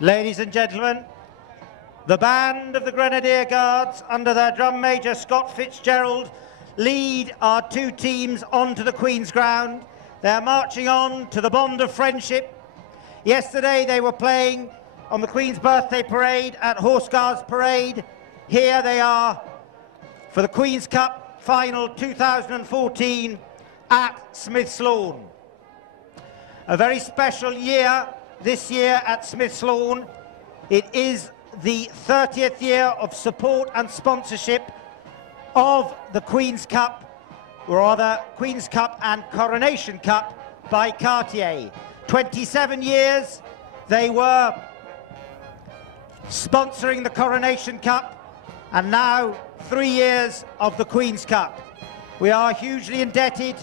Ladies and gentlemen, the band of the Grenadier Guards under their drum major Scott Fitzgerald lead our two teams onto the Queen's Ground. They're marching on to the bond of friendship. Yesterday they were playing on the Queen's Birthday Parade at Horse Guards Parade. Here they are for the Queen's Cup Final 2014 at Smith's Lawn. A very special year this year at Smith's Lawn. It is the 30th year of support and sponsorship of the Queen's Cup, or rather Queen's Cup and Coronation Cup by Cartier. 27 years they were sponsoring the Coronation Cup, and now 3 years of the Queen's Cup. We are hugely indebted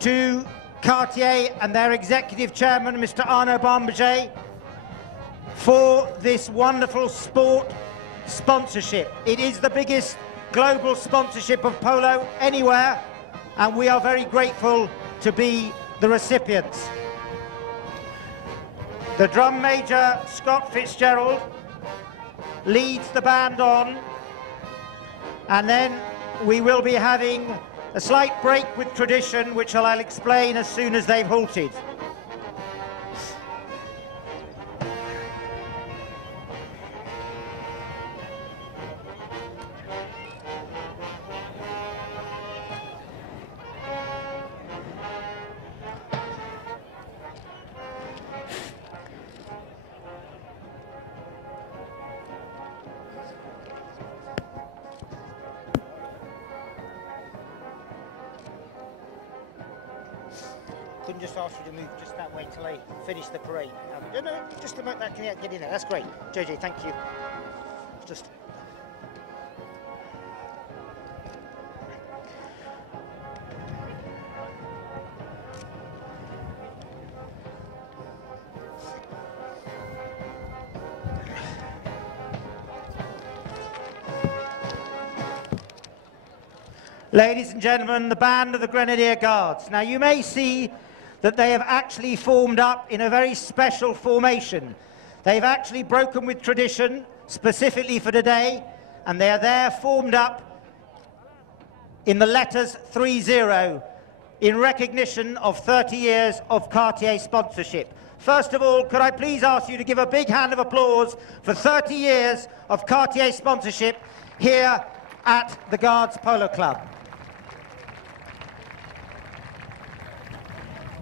to Cartier and their executive chairman, Mr. Arnaud Bamberger, for this wonderful sport sponsorship. It is the biggest global sponsorship of polo anywhere, and we are very grateful to be the recipients. The drum major, Scott Fitzgerald, leads the band on, and then we will be having a slight break with tradition, which I'll explain as soon as they've halted. Couldn't just ask you to move just that way till I finish the parade. No, just about that, can you get in there? That's great. JJ, thank you. Just... Ladies and gentlemen, the band of the Grenadier Guards. Now you may see that they have actually formed up in a very special formation. They've actually broken with tradition, specifically for today, and they are there formed up in the letters 30, in recognition of 30 years of Cartier sponsorship. First of all, could I please ask you to give a big hand of applause for 30 years of Cartier sponsorship here at the Guards Polo Club.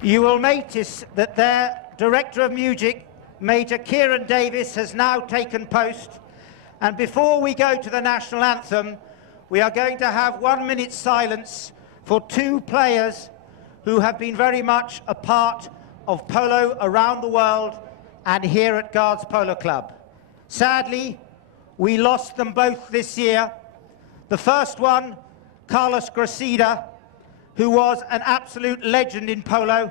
You will notice that their Director of Music, Major Kieran Davis, has now taken post. And before we go to the national anthem, we are going to have 1 minute's silence for two players who have been very much a part of polo around the world and here at Guards Polo Club. Sadly, we lost them both this year. The first one, Carlos Gracida, who was an absolute legend in polo.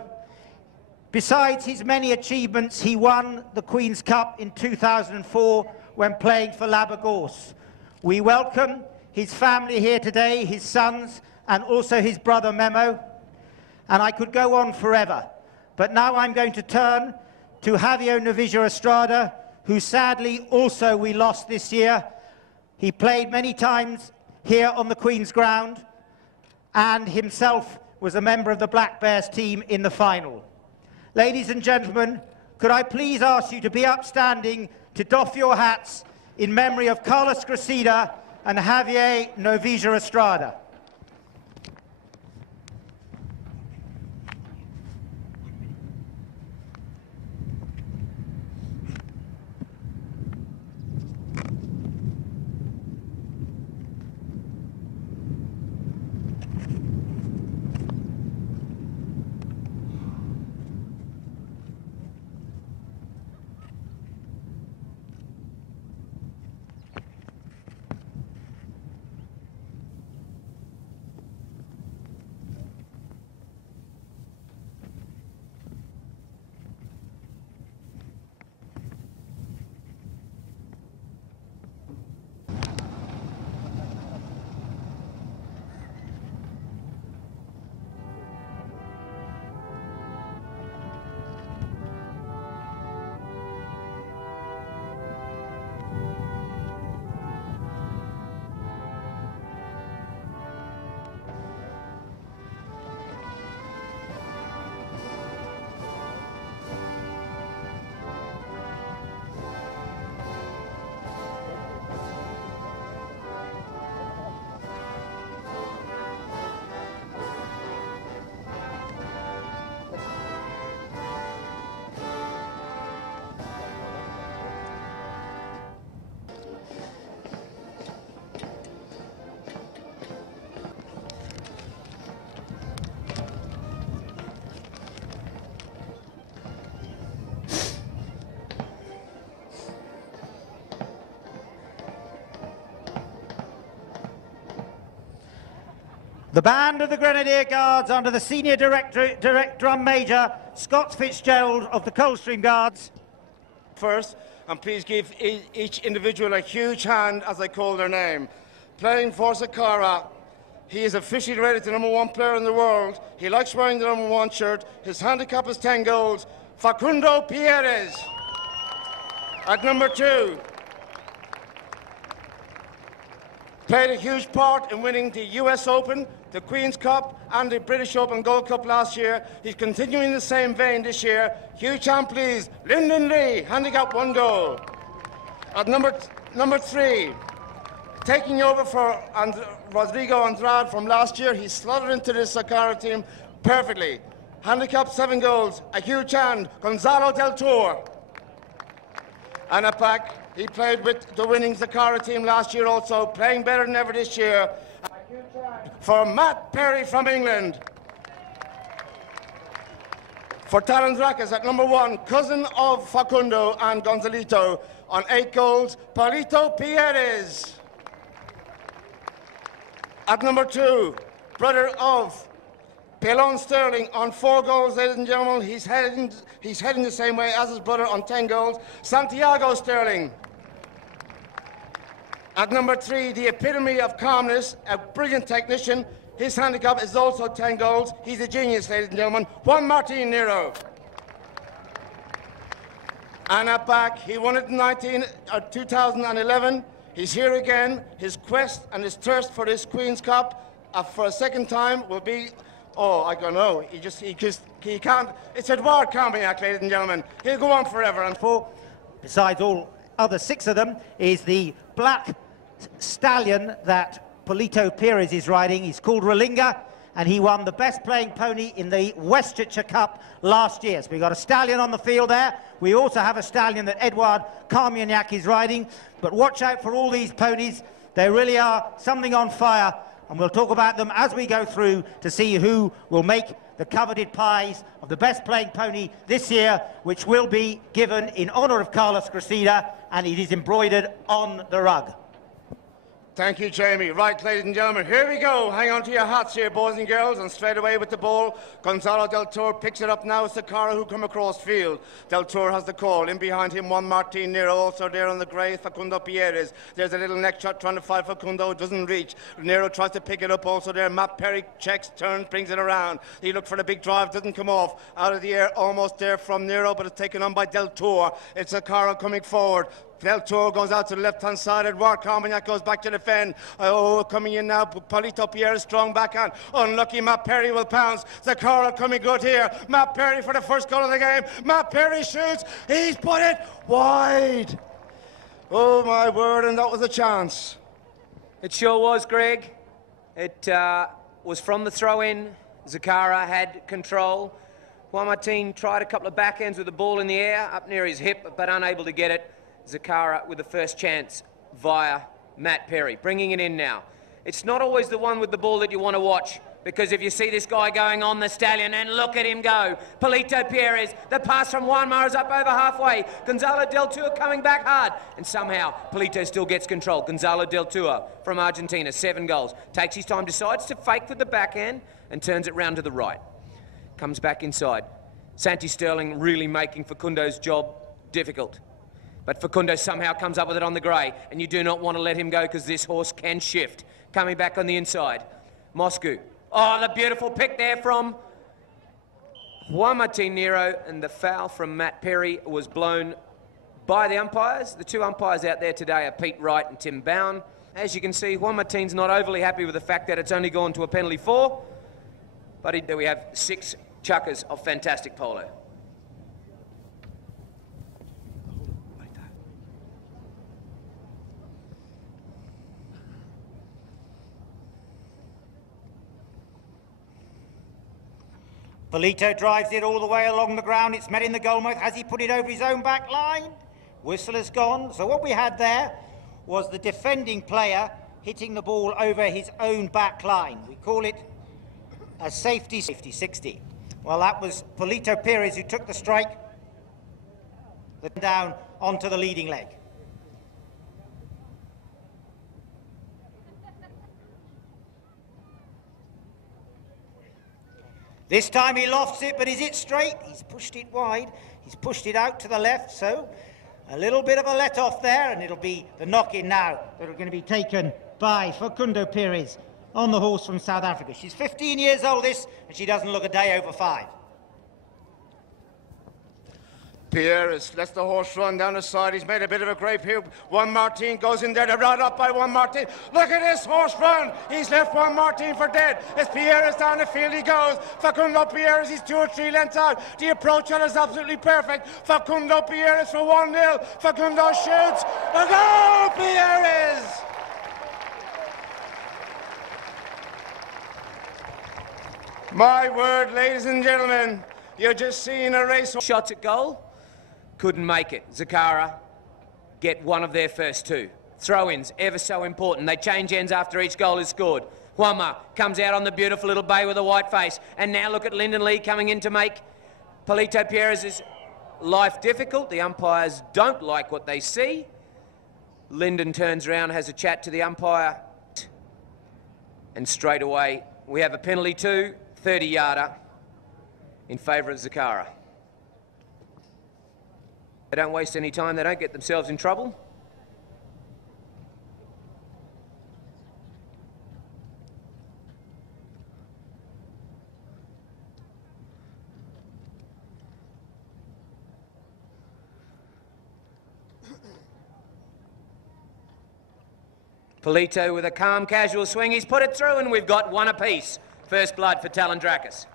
Besides his many achievements, he won the Queen's Cup in 2004 when playing for Labagos. We welcome his family here today, his sons, and also his brother Memo. And I could go on forever. But now I'm going to turn to Javier Novilla Estrada, who sadly also we lost this year. He played many times here on the Queen's Ground, and himself was a member of the Black Bears team in the final. Ladies and gentlemen, could I please ask you to be upstanding to doff your hats in memory of Carlos Gracida and Javier Novilla Estrada. The band of the Grenadier Guards under the Senior Direct Drum Major Scott Fitzgerald of the Coldstream Guards. First, and please give each individual a huge hand as I call their name. Playing for Zacara, he is officially rated the #1 player in the world. He likes wearing the #1 shirt. His handicap is 10 goals. Facundo Pierres. At number 2, played a huge part in winning the US Open, the Queen's Cup and the British Open Gold Cup last year. He's continuing the same vein this year. Huge hand please, Lyndon Lee, handicap 1 goal. At number 3, taking over for Rodrigo Andrade from last year, he slotted into this Zacara team perfectly. Handicap 7 goals, a huge hand, Gonzalo Del Toro. And at back, he played with the winning Zacara team last year also, playing better than ever this year. A huge hand for Matt Perry from England. For Talandracas at number 1, cousin of Facundo and Gonzalito on 8 goals, Paulito Pierres. At number 2, brother of Pelon Sterling on 4 goals, ladies and gentlemen. He's heading the same way as his brother on 10 goals, Santiago Sterling. At number 3, the epitome of calmness, a brilliant technician. His handicap is also 10 goals. He's a genius, ladies and gentlemen, Juan Martin Nero. And at back, he won it in 2011. He's here again. His quest and his thirst for this Queen's Cup for a second time will be, oh, I don't know. He can't. It's Edouard Carmillac, ladies and gentlemen. He'll go on forever. And besides all other 6 of them, is the black stallion that Paulito Pierres is riding. He's called Relinga, and he won the best playing pony in the Westchester Cup last year. So we've got a stallion on the field there. We also have a stallion that Edouard Carmillac is riding. But watch out for all these ponies. They really are something on fire. And we'll talk about them as we go through to see who will make the coveted prize of the best playing pony this year, which will be given in honour of Carlos Cressida, and it is embroidered on the rug. Thank you, Jamie. Right, ladies and gentlemen, here we go. Hang on to your hats here, boys and girls, and straight away with the ball. Gonzalo Del Toro picks it up now. It's Zacara who come across field. Del Toro has the call. In behind him, Juan Martin Nero, also there on the grey, Facundo Pierres. There's a little neck shot trying to fight Facundo. It doesn't reach. Nero tries to pick it up also there. Matt Perry checks, turns, brings it around. He looked for the big drive, doesn't come off. Out of the air, almost there from Nero, but it's taken on by Del Toro. It's Zacara coming forward. Del Toro goes out to the left-hand side. Edouard Carmillac goes back to defend. Oh, coming in now. Paulito Pierres, strong backhand. Unlucky. Matt Perry will pounce. Zacara coming good here. Matt Perry for the first goal of the game. Matt Perry shoots. He's put it wide. Oh, my word, and that was a chance. It sure was, Greg. It was from the throw-in. Zacara had control. Juan Martin tried a couple of backhands with the ball in the air, up near his hip, but unable to get it. Zacara with the first chance via Matt Perry, bringing it in now. It's not always the one with the ball that you want to watch, because if you see this guy going on the stallion, and look at him go. Paulito Pierres, the pass from Juanma is up over halfway. Gonzalo Del Toro coming back hard, and somehow Paulito still gets control. Gonzalo Del Toro from Argentina, 7 goals. Takes his time, decides to fake with the backhand, and turns it round to the right. Comes back inside. Santi Sterling really making Facundo's job difficult. But Facundo somehow comes up with it on the grey, and you do not want to let him go because this horse can shift. Coming back on the inside, Moscow. Oh, the beautiful pick there from Juan Martin Nero, and the foul from Matt Perry was blown by the umpires. The 2 umpires out there today are Pete Wright and Tim Bowen. As you can see, Juan Martin's not overly happy with the fact that it's only gone to a penalty 4, but we have 6 chukkers of fantastic polo. Paulito drives it all the way along the ground. It's met in the goalmouth. Has he put it over his own back line? Whistle has gone. So what we had there was the defending player hitting the ball over his own back line. We call it a safety 60. Well, that was Paulito Pierres who took the strike down onto the leading leg. This time he lofts it, but is it straight? He's pushed it wide. He's pushed it out to the left, so a little bit of a let-off there, and it'll be the knock-in now that are going to be taken by Facundo Pires on the horse from South Africa. She's 15 years old, this, and she doesn't look a day over 5. Pires lets the horse run down the side. He's made a bit of a grape here. Juan Martin goes in there. They're right up by Juan Martin. Look at this horse run. He's left Juan Martin for dead. As Pires down the field he goes. Facundo Pires, he's 2 or 3 lengths out. The approach on is absolutely perfect. Facundo Pires for 1-0. Facundo shoots. A goal, Pires! My word, ladies and gentlemen, you're just seeing a race. Shots at goal. Couldn't make it. Zacara get one of their first 2. Throw-ins, ever so important. They change ends after each goal is scored. Juanma comes out on the beautiful little bay with a white face. And now look at Lyndon Lee coming in to make Polito Pires' life difficult. The umpires don't like what they see. Lyndon turns around, has a chat to the umpire. And straight away, we have a penalty 2, 30-yarder in favour of Zacara. They don't waste any time, they don't get themselves in trouble. Polito with a calm, casual swing. He's put it through and we've got 1 apiece. First blood for Talandracas.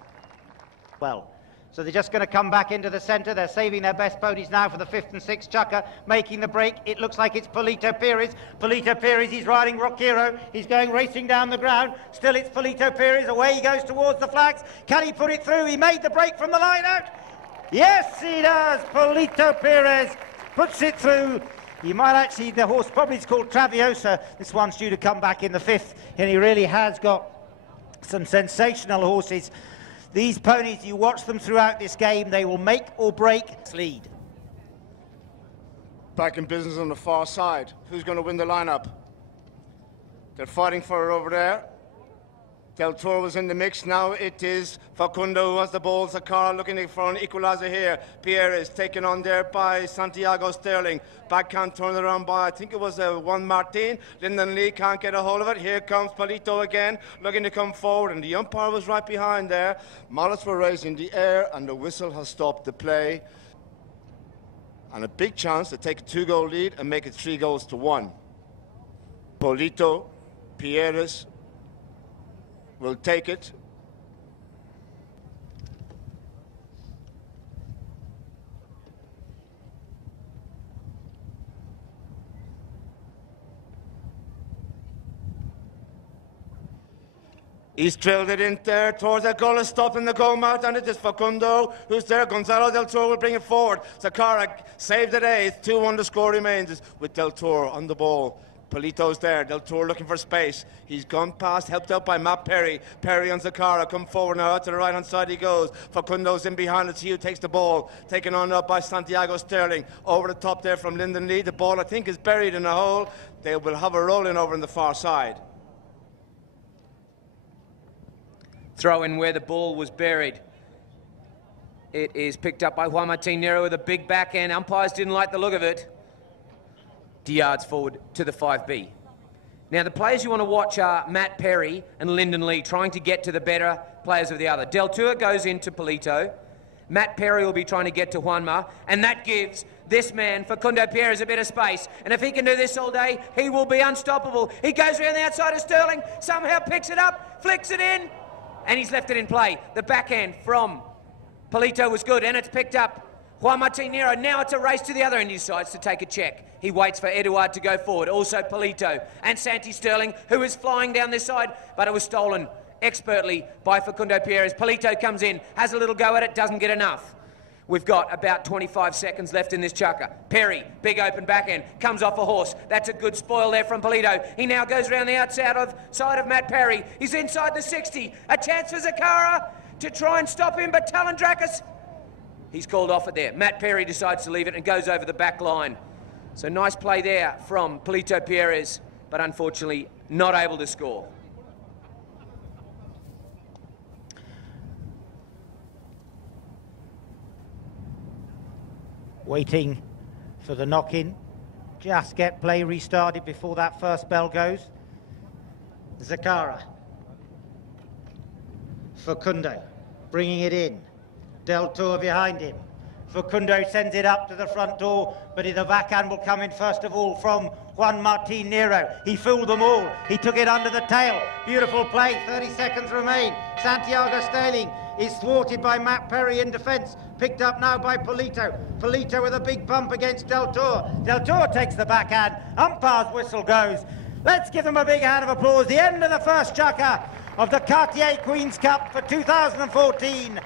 Well, so they're just going to come back into the centre. They're saving their best ponies now for the 5th and 6th chukker, making the break. It looks like it's Polito Pires. Polito Pires, he's riding Rockero. He's going racing down the ground. Still it's Polito Pires. Away he goes towards the flags. Can he put it through? He made the break from the line out. Yes, he does. Polito Pires puts it through. You might actually, the horse probably is called Traviosa. This one's due to come back in the 5th, and he really has got some sensational horses. These ponies, you watch them throughout this game, they will make or break lead. Back in business on the far side. Who's going to win the lineup? They're fighting for it over there. Del Toro was in the mix. Now it is Facundo who has the ball. Zacara looking for an equalizer here. Pierre is taken on there by Santiago Sterling. Backhand turned around by, I think it was Juan Martin. Lyndon Lee can't get a hold of it. Here comes Polito again, looking to come forward, and the umpire was right behind there. Mallets were raised in the air, and the whistle has stopped the play. And a big chance to take a 2-goal lead and make it 3-1. Polito, Pierres will take it. He's drilled it in there towards that goal, is stopping the goal mouth, and it is Facundo who's there. Gonzalo Del Toro will bring it forward. Zacara saved the day. 2-1 the score remains with Del Toro on the ball. Polito's there. Del Toro looking for space. He's gone past, helped out by Matt Perry. Perry on Zacara, come forward now. Out to the right-hand side he goes. Facundo's in behind. It's Hugh takes the ball. Taken on up by Santiago Sterling. Over the top there from Lyndon Lee. The ball, I think, is buried in a hole. They will have a roll-in over on the far side. Throw in where the ball was buried. It is picked up by Juan Martin Nero with a big backhand. Umpires didn't like the look of it. Yards forward to the 5B. Now, the players you want to watch are Matt Perry and Lyndon Lee, trying to get to the better players of the other. Del Toro goes into Polito. Matt Perry will be trying to get to Juanma, and that gives this man, Facundo Pires, a bit of space. And if he can do this all day, he will be unstoppable. He goes around the outside of Sterling, somehow picks it up, flicks it in, and he's left it in play. The backhand from Polito was good, and it's picked up. Juan Martin Nero, now it's a race to the other end. He decides to take a check. He waits for Eduard to go forward. Also Polito and Santi Sterling, who is flying down this side, but it was stolen expertly by Facundo Pires. Polito comes in, has a little go at it, doesn't get enough. We've got about 25 seconds left in this chukker. Perry, big open backhand, comes off a horse. That's a good spoil there from Polito. He now goes around the outside side of Matt Perry. He's inside the 60. A chance for Zacara to try and stop him, but Talandracas, he's called off it there. Matt Perry decides to leave it and goes over the back line. So nice play there from Polito Pires, but unfortunately not able to score. waiting for the knock-in. Just get play restarted before that first bell goes. Zacara. Facundo bringing it in. Del Tour behind him. Facundo sends it up to the front door, but the backhand will come in first of all from Juan Martin Nero. He fooled them all. He took it under the tail. Beautiful play. 30 seconds remain. Santiago Sterling is thwarted by Matt Perry in defence. Picked up now by Polito. Polito with a big bump against Del Tour. Del Tour takes the backhand. Umpire's whistle goes. Let's give them a big hand of applause. The end of the first chukker of the Cartier Queen's Cup for 2014.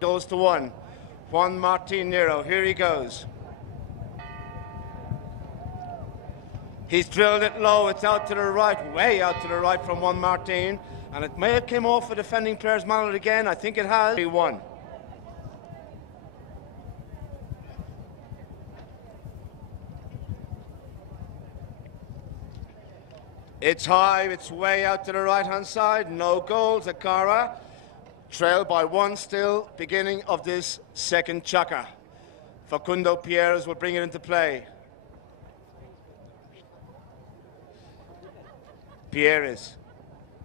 Goes to one. Juan Martin Nero. Here he goes. He's drilled it low. It's out to the right, way out to the right from Juan Martin. And it may have come off a defending player's mallet again. I think it has. 3-1. It's high. It's way out to the right-hand side. No goal. Zacara trailed by one still, beginning of this second chukker. Facundo Pierres will bring it into play. Pierres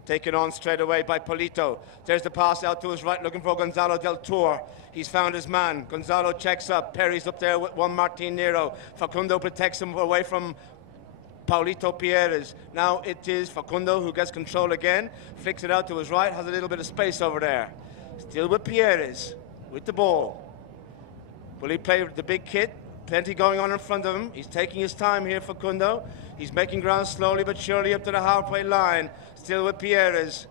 taken on straight away by Polito. There's the pass out to his right, looking for Gonzalo Del Tour. He's found his man. Gonzalo checks up. Perry's up there with Juan Martin Nero. Facundo protects him away from Paulito Pierres. Now it is Facundo who gets control again, flicks it out to his right, has a little bit of space over there. Still with Pierres, with the ball. Will he play with the big kid? Plenty going on in front of him. He's taking his time here, Facundo. He's making ground slowly but surely up to the halfway line. Still with Pierres.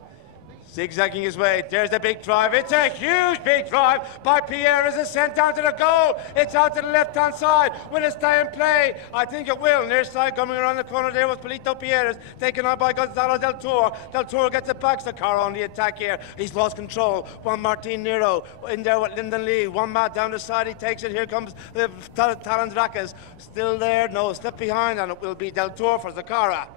Zigzagging his way. There's the big drive. It's a huge big drive by Pierres. It's sent down to the goal. It's out to the left-hand side. Will it stay in play? I think it will. Near side coming around the corner there was Polito Pierres, taken on by Gonzalo Del Tour. Del Tour gets it back. Zacara on the attack here. He's lost control. Juan Martin Nero in there with Lyndon Lee. One man down the side. He takes it. Here comes the Talandracas. Still there. No, step behind, and it will be Del Tour for Zacara.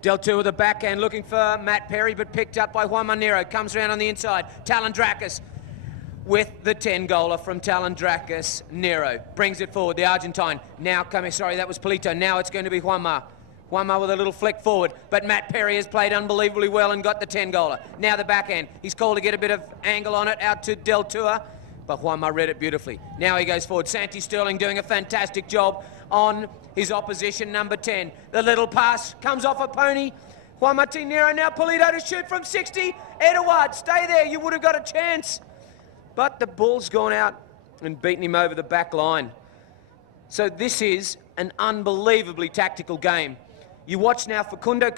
Del Tour with the backhand looking for Matt Perry, but picked up by Juan Nero. Comes around on the inside. Talandracas with the 10-goaler from Talandracas. Nero brings it forward. The Argentine now coming. Sorry, that was Polito. Now it's going to be Juanma. Juanma with a little flick forward. But Matt Perry has played unbelievably well and got the 10-goaler. Now the backhand. He's called to get a bit of angle on it out to Del Tour. But Juanma read it beautifully. Now he goes forward. Santi Sterling doing a fantastic job on his opposition, number 10. The little pass comes off a pony. Juan Martin Nero now Polito to shoot from 60. Edouard, stay there. You would have got a chance. But the ball's gone out and beaten him over the back line. So this is an unbelievably tactical game. You watch now, Facundo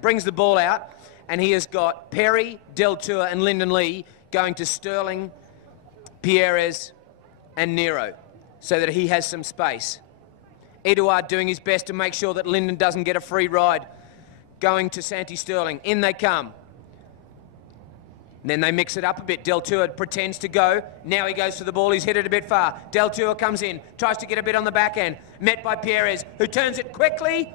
brings the ball out, and he has got Perry, Del Tour, and Lyndon Lee going to Sterling, Pierres, and Nero, so that he has some space. Edouard doing his best to make sure that Lyndon doesn't get a free ride. Going to Santi Sterling. In they come. And then they mix it up a bit. Del Tour pretends to go. Now he goes for the ball. He's hit it a bit far. Del Tour comes in. Tries to get a bit on the back end. Met by Pierres, who turns it quickly.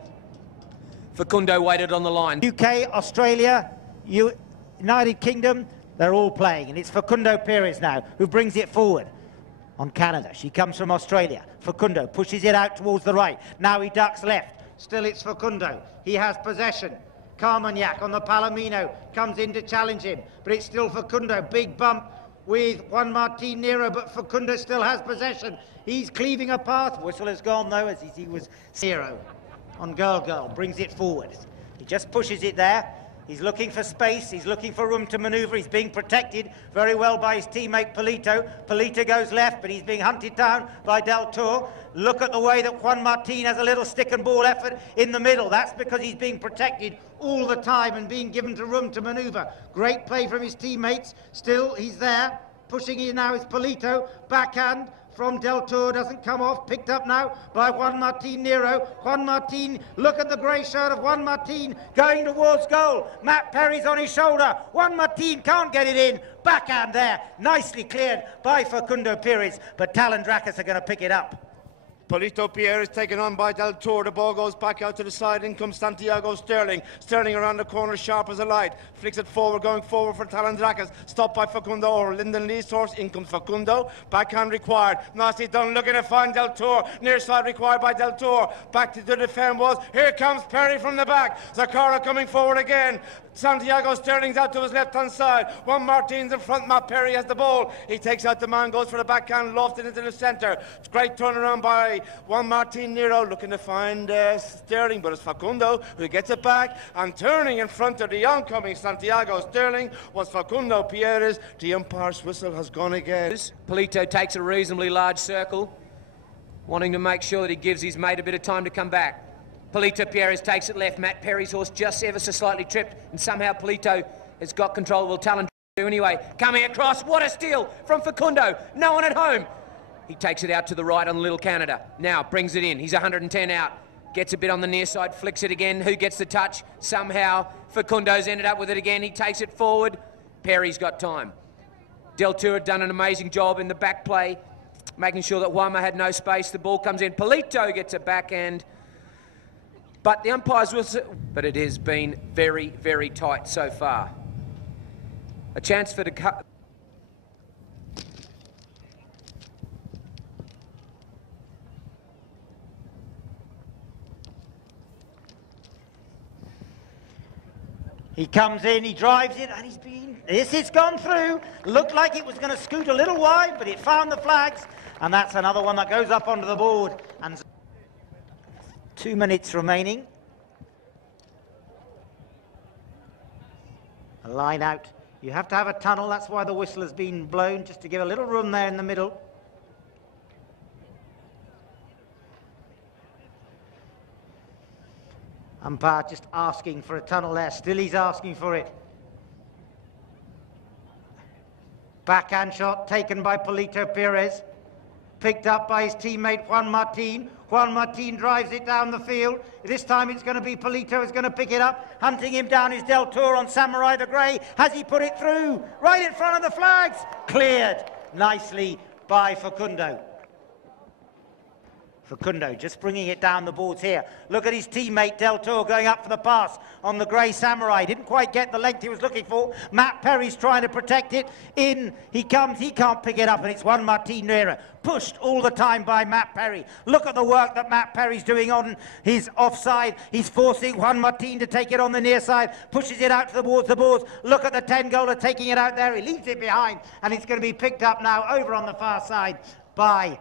Facundo waited on the line. UK, Australia, United Kingdom, they're all playing. And it's Facundo Pierres now who brings it forward. On Canada, she comes from Australia. Facundo pushes it out towards the right. Now he ducks left. Still it's Facundo. He has possession. Carmagnac on the Palomino comes in to challenge him. But it's still Facundo. Big bump with Juan Martin Nero, but Facundo still has possession. He's cleaving a path. Whistle has gone though, as he was 0 on Girl. Brings it forward. He just pushes it there. He's looking for space, he's looking for room to manoeuvre, he's being protected very well by his teammate Polito. Polito goes left, but he's being hunted down by Del Tour. Look at the way that Juan Martin has a little stick and ball effort in the middle. That's because he's being protected all the time and being given to room to manoeuvre. Great play from his teammates. Still, he's there. Pushing in now is Polito. Backhand from Del Tour, doesn't come off, picked up now by Juan Martin Nero. Juan Martin, look at the grey shirt of Juan Martin going towards goal. Matt Perry's on his shoulder. Juan Martin can't get it in. Backhand there, nicely cleared by Facundo Pierres, but Talandracas are going to pick it up. Polito Pierre is taken on by Del Tour. The ball goes back out to the side. In comes Santiago Sterling. Sterling around the corner, sharp as a light. Flicks it forward, going forward for Talandracas. Stopped by Facundo or Lyndon Lee's horse. In comes Facundo. Backhand required. Nicely done. Looking to find Del Tour. Near side required by Del Tour. Back to the defend was. Here comes Perry from the back. Zacara coming forward again. Santiago Sterling's out to his left-hand side. Juan Martin's in front. Matt Perry has the ball. He takes out the man, goes for the backhand, lofted into the centre. Great turnaround by Juan Martin Nero, looking to find Sterling, but it's Facundo who gets it back. And turning in front of the oncoming Santiago Sterling was Facundo Pierres. The umpire's whistle has gone again. Polito takes a reasonably large circle, wanting to make sure that he gives his mate a bit of time to come back. Polito Pierres takes it left. Matt Perry's horse just ever so slightly tripped, and somehow Polito has got control. Will Talandracas anyway. Coming across, what a steal from Facundo. No one at home. He takes it out to the right on Little Canada. Now brings it in. He's 110 out. Gets a bit on the near side, flicks it again. Who gets the touch? Somehow Facundo's ended up with it again. He takes it forward. Perry's got time. Del Tour had done an amazing job in the back play, making sure that Wama had no space. The ball comes in. Polito gets a backhand. But the umpires will... But it has been very, very tight so far. A chance for the... He comes in, he drives it, and he's been... This has gone through. Looked like it was going to scoot a little wide, but it found the flags. And that's another one that goes up onto the board. And 2 minutes remaining. A line out. You have to have a tunnel. That's why the whistle has been blown, just to give a little room there in the middle. Umpire just asking for a tunnel there. Still he's asking for it. Backhand shot taken by Polito Pierres. Picked up by his teammate Juan Martin. Juan Martin drives it down the field. This time it's going to be Polito who's going to pick it up. Hunting him down is Del Tour on Samurai the Grey. Has he put it through? Right in front of the flags. Cleared nicely by Facundo. Facundo just bringing it down the boards here. Look at his teammate Del Tour going up for the pass on the Grey Samurai. Didn't quite get the length he was looking for. Matt Perry's trying to protect it. In he comes, he can't pick it up, and it's Juan Martin Nera. Pushed all the time by Matt Perry. Look at the work that Matt Perry's doing on his offside. He's forcing Juan Martin to take it on the near side. Pushes it out towards the boards. Look at the 10-goaler taking it out there. He leaves it behind, and it's going to be picked up now over on the far side by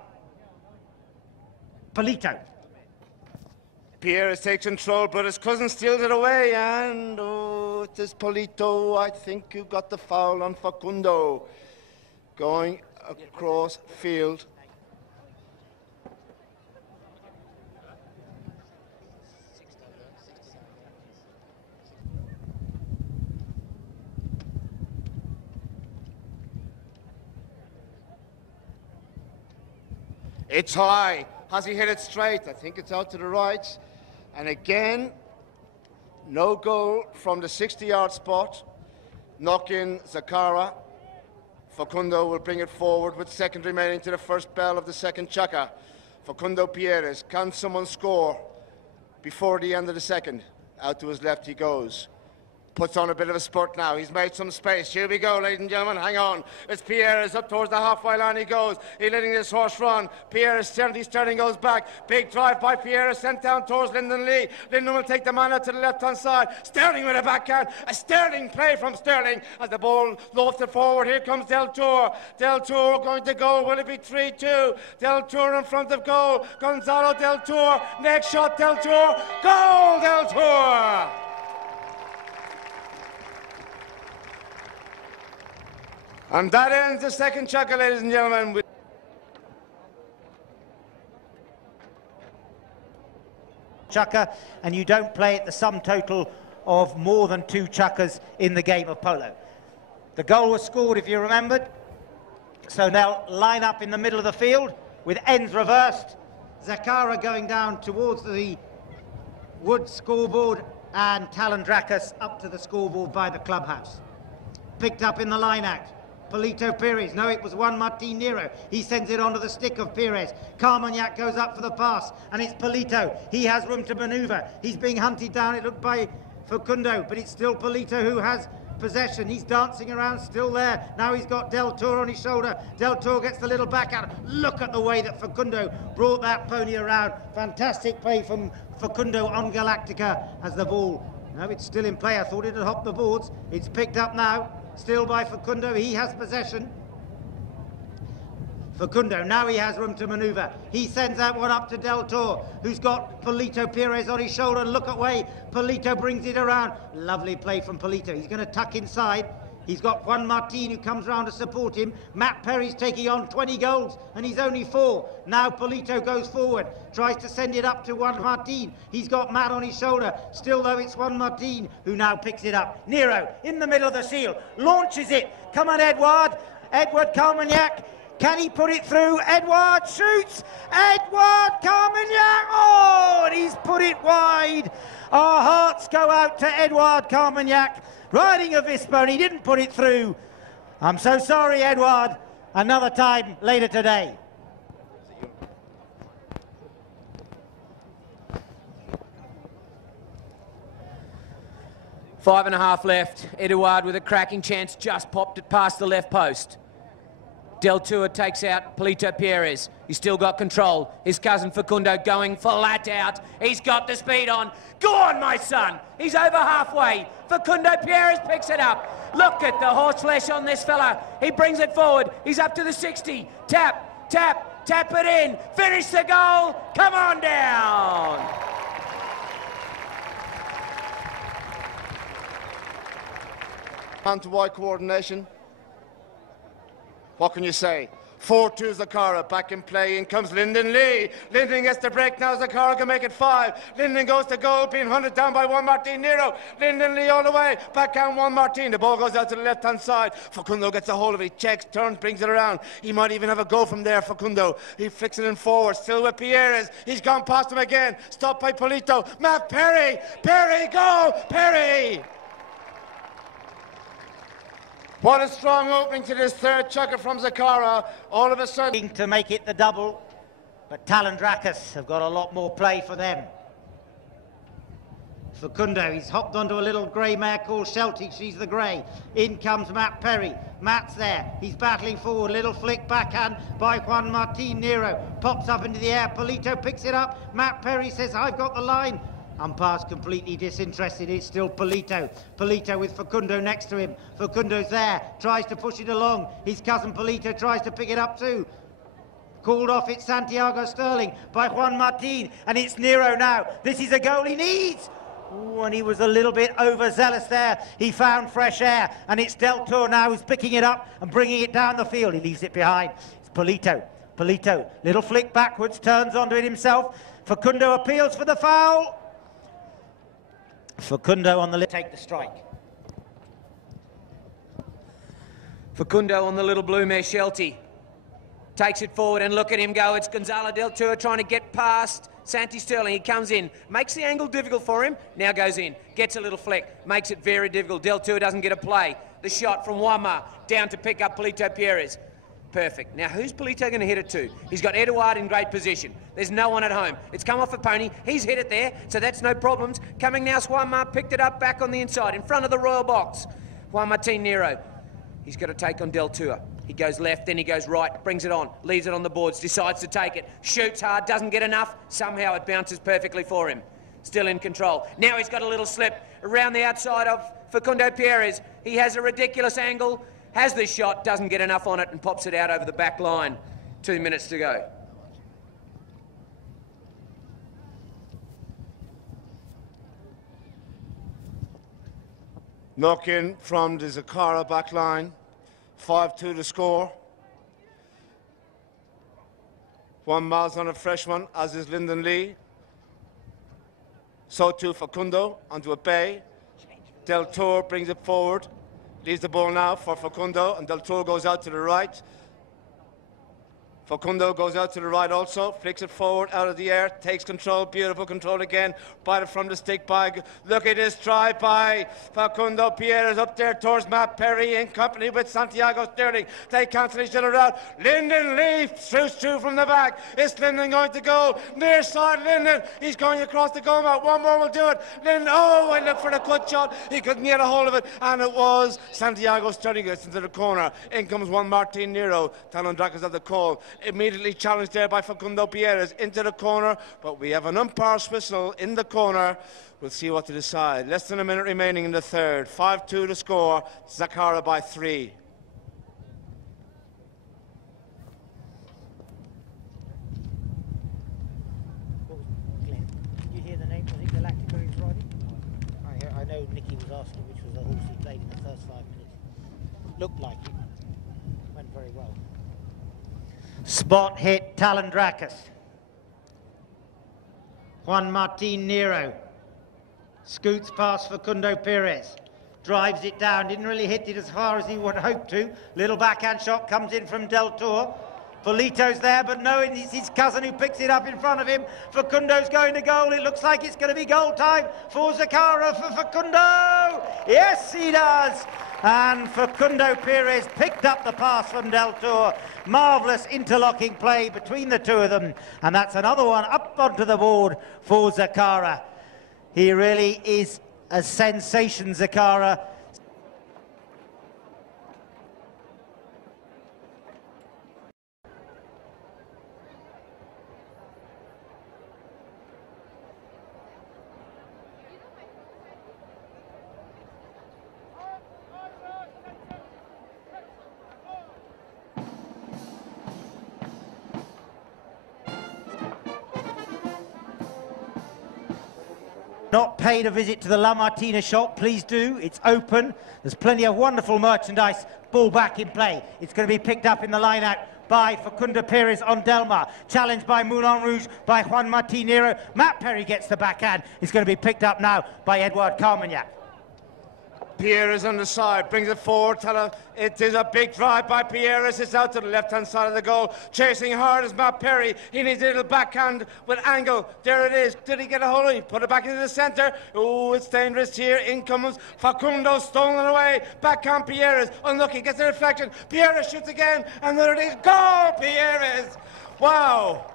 Polito. Pierre takes control, but his cousin steals it away, and oh, it is Polito. I think you got the foul on Facundo. Going across field. It's high. Has he hit it straight? I think it's out to the right. And again, no goal from the 60-yard spot. Knock in Zacara. Facundo will bring it forward with second remaining to the first bell of the second chukker. Facundo Pierres. Can someone score before the end of the second? Out to his left he goes. Puts on a bit of a spurt now. He's made some space. Here we go, ladies and gentlemen. Hang on. It's Pierres up towards the halfway line he goes. He's letting this horse run. Pierres, Sterling goes back. Big drive by Pierres, sent down towards Lyndon Lee. Lyndon will take the man out to the left-hand side. Sterling with a backhand. A Sterling play from Sterling as the ball lofted forward. Here comes Del Tour. Del Tour going to goal. Will it be 3-2? Del Tour in front of goal. Gonzalo Del Tour. Next shot, Del Tour. Goal, Del Tour! And that ends the second chukker, ladies and gentlemen. Chukker, and you don't play at the sum total of more than 2 chukkers in the game of polo. The goal was scored, if you remembered. So now line up in the middle of the field with ends reversed. Zacara going down towards the wood scoreboard and Talandracas up to the scoreboard by the clubhouse. Picked up in the line out. Polito Perez. No, it was Juan Martin Nero. He sends it onto the stick of Perez. Carmagnac goes up for the pass, and it's Polito. He has room to manoeuvre. He's being hunted down, it looked, by Facundo, but it's still Polito who has possession. He's dancing around, still there. Now he's got Del Toro on his shoulder. Del Toro gets the little back out. Look at the way that Facundo brought that pony around. Fantastic play from Facundo on Galactica as the ball. No, it's still in play. I thought it had hopped the boards. It's picked up now. Still by Facundo. He has possession. Facundo, now he has room to manoeuvre. He sends that one up to Del Toro, who's got Polito Perez on his shoulder. Look at way Polito brings it around. Lovely play from Polito. He's going to tuck inside. He's got Juan Martin who comes round to support him. Matt Perry's taking on 20 goals and he's only 4. Now Polito goes forward, tries to send it up to Juan Martin. He's got Matt on his shoulder. Still though, it's Juan Martin who now picks it up. Nero in the middle of the seal, launches it. Come on, Edward. Edward Carmagnac. Can he put it through? Edward shoots. Edward Carmagnac. Oh, and he's put it wide. Our hearts go out to Edward Carmagnac, riding a Vispa, and he didn't put it through. I'm so sorry, Edward. Another time later today. Five and a half left. Edouard with a cracking chance, just popped it past the left post. Del Toro takes out Polito Perez. He's still got control. His cousin Facundo going flat out. He's got the speed on. Go on, my son. He's over halfway. Facundo Perez picks it up. Look at the horse flesh on this fella. He brings it forward. He's up to the 60. Tap, tap, tap it in. Finish the goal. Come on down. On to wide coordination. What can you say? 4-2 Zacara, back in play. In comes Lyndon Lee. Lyndon gets the break now. Zacara can make it 5. Lyndon goes to goal, being hunted down by Juan Martin Nero. Lyndon Lee all the way. Back down Juan Martin. The ball goes out to the left-hand side. Facundo gets a hold of it. He checks, turns, brings it around. He might even have a go from there, Facundo. He flicks it in forward. Still with Pierres. He's gone past him again. Stopped by Polito. Matt Perry. Perry, go! Perry! What a strong opening to this third chukker from Zacara. All of a sudden... To make it the double, but Talandracas have got a lot more play for them. Facundo, he's hopped onto a little grey mare called Shelty. She's the grey. In comes Matt Perry. Matt's there. He's battling forward. Little flick backhand by Juan Martin Nero. Pops up into the air. Polito picks it up. Matt Perry says, I've got the line. Umpire's completely disinterested. It's still Polito. Polito with Facundo next to him. Facundo's there. Tries to push it along. His cousin Polito tries to pick it up too. Called off, it's Santiago Sterling by Juan Martin. And it's Nero now. This is a goal he needs. Ooh, and he was a little bit overzealous there. He found fresh air. And it's Del Toro now who's picking it up and bringing it down the field. He leaves it behind. It's Polito. Polito. Little flick backwards. Turns onto it himself. Facundo appeals for the foul. Facundo on the take the strike. Facundo on the little blue mare Shelty. Takes it forward and look at him go. It's Gonzalo Del Toro trying to get past Santi Sterling. He comes in, makes the angle difficult for him, now goes in, gets a little flick, makes it very difficult. Del Toro doesn't get a play. The shot from Wama down to pick up Polito Perez. Perfect. Now, who's Polito going to hit it to? He's got Edouard in great position. There's no one at home. It's come off a pony. He's hit it there, so that's no problems. Coming now, Juanma picked it up back on the inside, in front of the royal box. Juan Martin Nero. He's got to take on Del Toro. He goes left, then he goes right, brings it on, leaves it on the boards, decides to take it, shoots hard, doesn't get enough. Somehow it bounces perfectly for him. Still in control. Now he's got a little slip around the outside of Facundo Perez. He has a ridiculous angle. Has this shot, doesn't get enough on it and pops it out over the back line. 2 minutes to go. Knock in from the Zacara back line. 5-2 to score. 1 miles on a fresh one, as is Lyndon Lee. So too Facundo onto a bay. Del Toro brings it forward. Leaves the ball now for Facundo, and Del Toro goes out to the right. Facundo goes out to the right also, flicks it forward out of the air, takes control, beautiful control again, by the from the stick by, look at this try by Facundo. Pierre is up there towards Matt Perry in company with Santiago Sterling. They cancel each other out. Lyndon Lee shoots through from the back. Is Lyndon going to go? Near side Lyndon, he's going across the goal mouth. One more will do it. Lyndon, oh, I looked for the cut shot. He couldn't get a hold of it, and it was Santiago Sterling gets into the corner. In comes one Martin Nero. Talandracas of the call. Immediately challenged there by Facundo Pierres into the corner, but we have an umpire's whistle in the corner. We'll see what to decide. Less than a minute remaining in the third. 5-2 to score. Zacara by 3. Glenn, did you hear the name? Was it Galactica he was riding? I know Nicky was asking which was the horse he played in the first 5 minutes. Looked like it. Went very well. Spot hit Talandracas. Juan Martin Nero scoots past Facundo Perez, drives it down, didn't really hit it as far as he would hope to. Little backhand shot comes in from Del Toro. Polito's there, but no, it's his cousin who picks it up in front of him. Facundo's going to goal. It looks like it's going to be goal time for Zacara, for Facundo. Yes, he does. And Facundo Perez picked up the pass from Del Toro. Marvellous interlocking play between the two of them. And that's another one up onto the board for Zacara. He really is a sensation, Zacara. Not paid a visit to the La Martina shop, please do. It's open. There's plenty of wonderful merchandise. Ball back in play. It's going to be picked up in the line-out by Facundo Perez on Delmar. Challenged by Moulin Rouge by Juan Martin Nero. Matt Perry gets the backhand. It's going to be picked up now by Edouard Carmagnac. Pierre is on the side, brings it forward. It is a big drive by Pierre. It's out to the left-hand side of the goal. Chasing hard is Matt Perry. He needs a little backhand with angle. There it is. Did he get a hold of it? Put it back into the centre. Oh, it's dangerous here. In comes Facundo, stolen away. Backhand Pierre. Unlucky, gets a reflection. Pierre shoots again, and there it is. Goal, Pierre! Wow.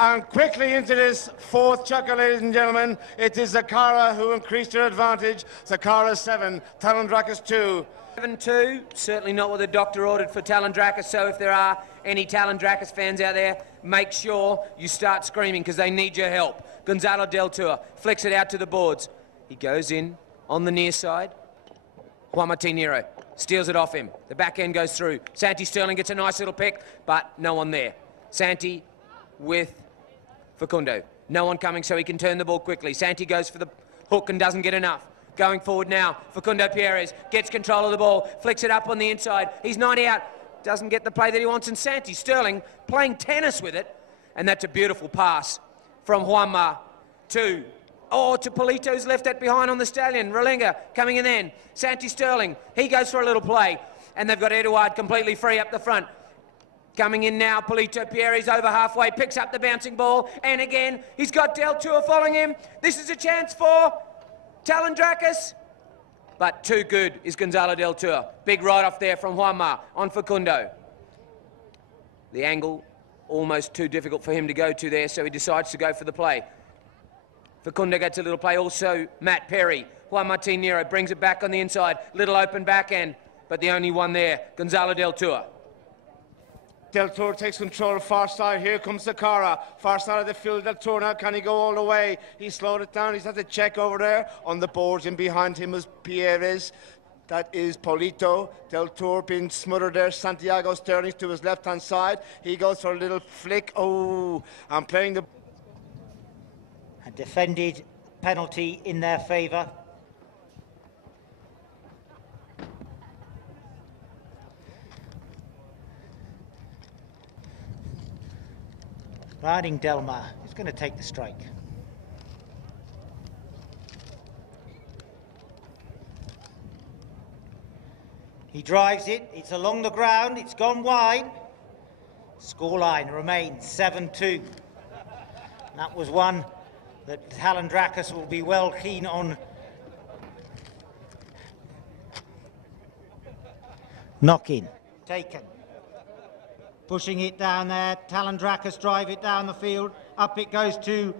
And quickly into this fourth chukker, ladies and gentlemen. It is Zacara who increased their advantage. Zacara 7, Talandracas 2. 7-2, certainly not what the doctor ordered for Talandracas, so if there are any Talandracas fans out there, make sure you start screaming because they need your help. Gonzalo Del Toro flicks it out to the boards. He goes in on the near side. Juan Martin Nero steals it off him. The back end goes through. Santi Sterling gets a nice little pick, but no one there. Santi with Facundo. No one coming, so he can turn the ball quickly. Santi goes for the hook and doesn't get enough. Going forward now, Facundo Pierres gets control of the ball, flicks it up on the inside. He's 90 out, doesn't get the play that he wants, and Santi Sterling playing tennis with it. And that's a beautiful pass from Juanma to Polito's left at behind on the stallion. Relinga coming in then. Santi Sterling, he goes for a little play. And they've got Edouard completely free up the front. Coming in now, Polito Pierres over halfway, picks up the bouncing ball, and again, he's got Del Toro following him. This is a chance for Talandracas, but too good is Gonzalo Del Toro. Big write-off there from Juanma on Facundo. The angle, almost too difficult for him to go to there, so he decides to go for the play. Facundo gets a little play, also Matt Perry. Juan Martin Nero brings it back on the inside, little open backhand, but the only one there, Gonzalo Del Toro. Del Toro takes control, far side. Here comes Zacara. Far side of the field. Del Toro now, can he go all the way? He slowed it down. He's had to check over there. On the boards and behind him is Pierres. That is Polito. Del Toro being smothered there. Santiago Sterling to his left-hand side. He goes for a little flick. Oh, I'm playing the... A defended penalty in their favour. Riding Delmar is going to take the strike. He drives it, it's along the ground, it's gone wide. Scoreline remains 7-2. That was one that Talandracas will be well keen on knocking. Taken. Pushing it down there. Talandracas drive it down the field. Up it goes to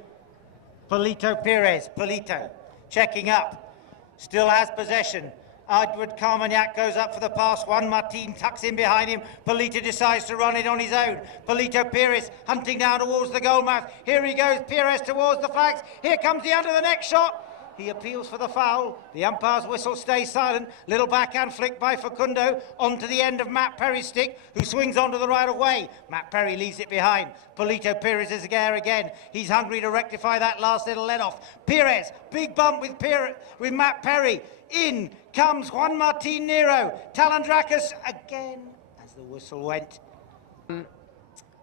Polito Perez. Polito checking up. Still has possession. Edward Carmagnac goes up for the pass. Juan Martin tucks in behind him. Polito decides to run it on his own. Polito Perez hunting down towards the goal mouth. Here he goes, Perez towards the flags. Here comes the under the neck shot. He appeals for the foul. The umpire's whistle stays silent. Little backhand flick by Facundo onto the end of Matt Perry's stick, who swings onto the right of way. Matt Perry leaves it behind. Polito Perez is there again. He's hungry to rectify that last little let off. Perez, big bump with Matt Perry. In comes Juan Martin Nero. Talandracas again as the whistle went.